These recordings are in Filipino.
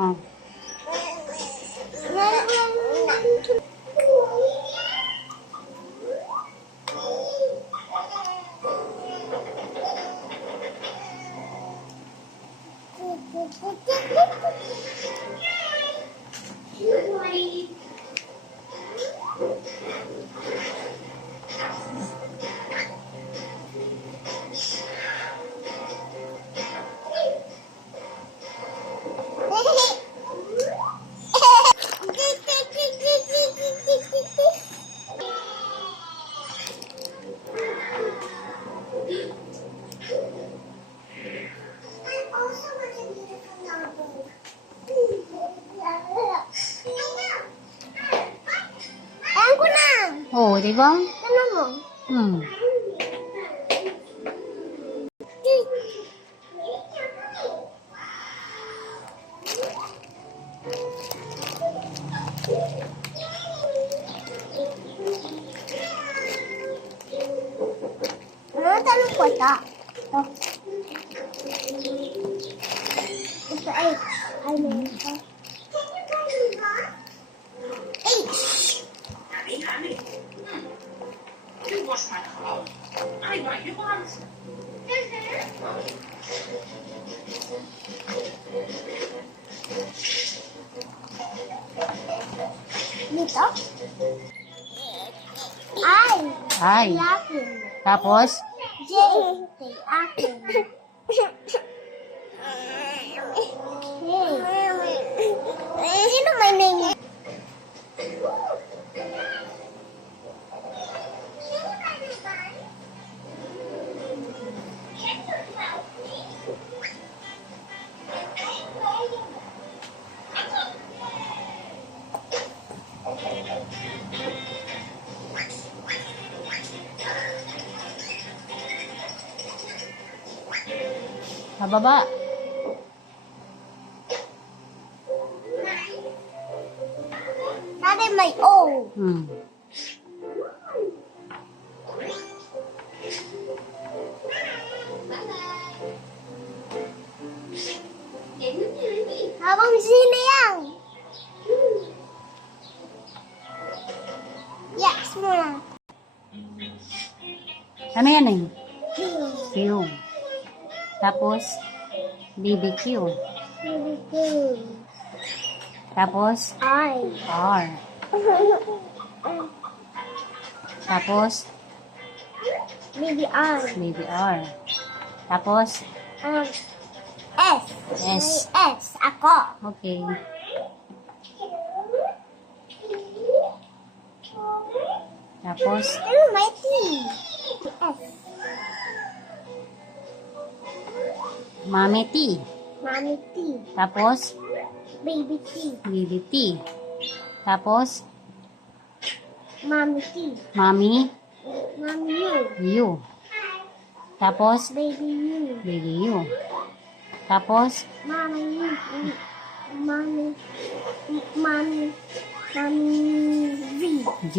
Oh. Oh, di ba? Ano mo? Ano tanong ko ito? Ito H. Ay, meron ito. H. Honey, you wash my clothes. I know you want. Dito? Ay. Ay. Akin. Tapos? J. Akin. Hey. Sino may name? Pababa. Dati may O. Habang sino yan? Yes, muna. Ano yan eh? Q. Tapos, BBQ. Tapos, I. R. Tapos, Baby R. BBR. Tapos, S. S. May S. Ako. Okay. Tapos, Ano may T? S. Mami T. Mami T. Tapos, Baby T. Baby T. Tapos, Mami T. Mami Mami U. U. Tapos, Baby U. Baby U. Tapos, Mami U. Mami. Mami. Mami V. V.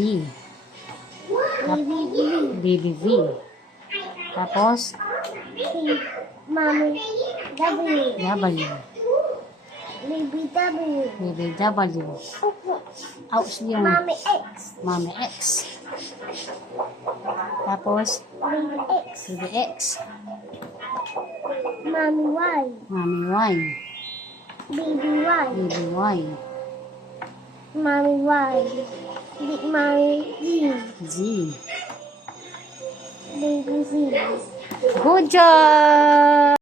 Baby V. Baby V. Tapos, Mami W. W. Baby W. Baby W. Ouch yung Mami X. Mami X. Tapos, Baby X. Baby X. Mami Y. Mami Y. Baby Y. Baby Y. Mami Y. Big Mami Z. Z. Baby Z. Good job!